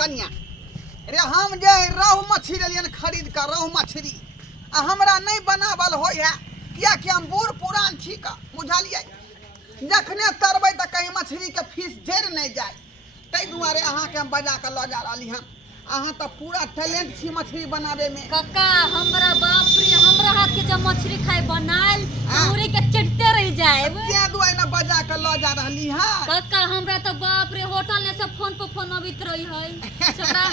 कनिया रे हम जे रोहू मछली लेलियन खरीद कर रोहू मछली आ हमरा नहीं बनावल होय है किया कि हम बूढ़ पुरान छी का बुझलिए जखने तरबै त कहीं मछली के फीस झेर नहीं जाए तै दुआरे अहाँ के हम बजा के ल जा रहली हम अहाँ तो पूरा टैलेंट छी मछली बनावे में काका हमरा बाप रे हमरा हाथ के जब मछली खाए बनाल पूरे के चटते रह जाए क्या दुआरे न बजा के ल जा रहली हां काका हमरा तो बाप रे होटल ने से फोन पे फोन अबित रही है सबरा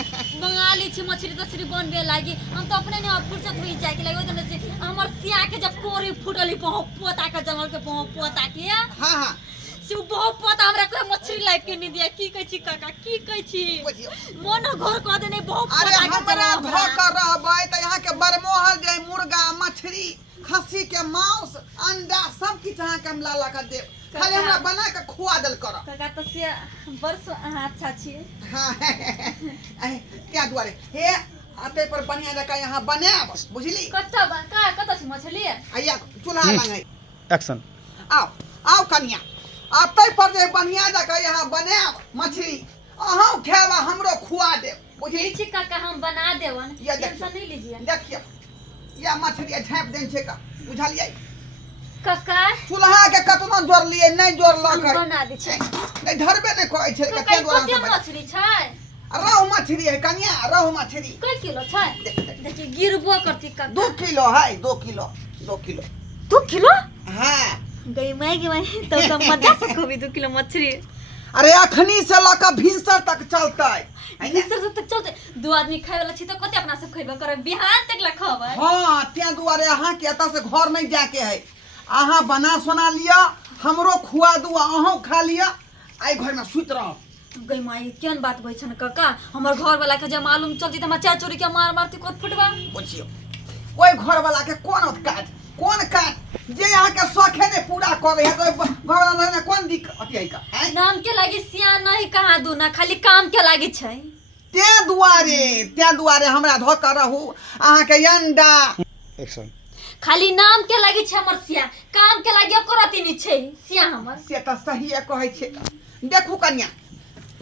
बंगाली छी मछली तछली बनबे लागी हम तो अपने ने फुर्सत हुई जाए के लगे जने से हमर सिया के जब कोरी फुटली पोता के जंगल के पोता के हां हां सु बहुत पता हमरा के मछली लाइफ के नहीं दिया की कहै छी काका की कहै छी मन घर क देने बहुत पता अरे हमरा धोकर रहबै त यहां के बरमोहल जे मुर्गा मछली खस्सी के मांस अंडा सब किछ अहाँ के हम ला के देब खाली हमरा बना के खुआ देल कर काका त से बरस अच्छा छी हां क्या दुआरे हे आते पर बढ़िया जका यहां बनाब बुझली कत्ता छी मछली आइया चूल्हा लंग एक्शन आओ आओ कन्या आते पर जे बढ़िया जका यहां बनाब मछली अहाँ खाएबा हमरो खुआ देब बुझली छी काका हम बना देवन या टेंशन नहीं लीजिए देखिए या मछली झाँप देन छै का बुझलिए काका चूल्हा के कतना जोर लिए नहीं जोर लग बना दी छै नहीं धरबे नहीं कहै छै काका के द्वारा कते मछली छै रोहू मछली है कन्या रोहू मछली कै किलो छै देखिए गिरबो करती काका 2 किलो है 2 किलो 2 किलो 2 किलो हां गई माई तो मजा से खोबी 2 किलो मछली अरे अखनी से लक भिनसर तक चलतै भिनसर तक चलते दो आदमी खाए वाला छी तो कते अपना सब खइबे करे बिहान तक ला खबै हां त्या दुआरे अहाँ के एता से घर नहीं जाके है अहाँ बना सोना लिया हमरो खुआ दू अहाँ खा लिया आई घर में सुत रह गई माई केन बात बइ छन काका हमर घर वाला के जे मालूम चलती त हम चाय चोरी के मार मारती कोत फुटबा बुझियो ओई घर वाला के कौन काज जे यहाँ के शौखे ने पूरा करे है तो घर वाला ने कौन दिक्कत है का नाम के लागी सिया नहीं कहा दू ना खाली काम के लागी छै त्या दुआरे हमरा धोकर रहू अहाँ के अंडा एक्शन खाली नाम के लागी छै हमर सिया काम के लागी करती नहीं छै सिया हमर से त सही है कहै छै देखू कन्या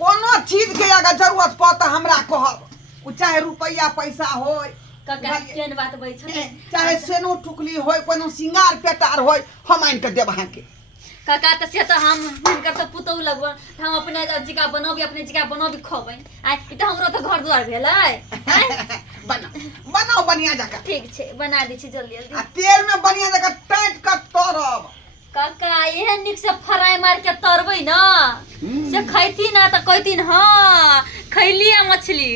कोनो चीज के अगर जरूरत पड़त हमरा कहब उ चाहे रुपया पैसा होय काका केन बात बइ छै चाहे सेनो टुकली होय कोनो सिंगार पेटार होय हम आन के देब अहाँ के काका त से त हम हिनकर त पुतौ लगब हम अपने जिका बनोबी अपने जिका बनोबी खबै आ ई त हमरो त घर द्वार भेलै बनाओ बढ़िया जका ठीक छै बना दै छी जल्दी जल्दी आ तेल में बढ़िया जका टाइट कर तरब काका एहन निक से फ्राई मार के तरबै ना से खैती ना त कहती हां खैलिए मछली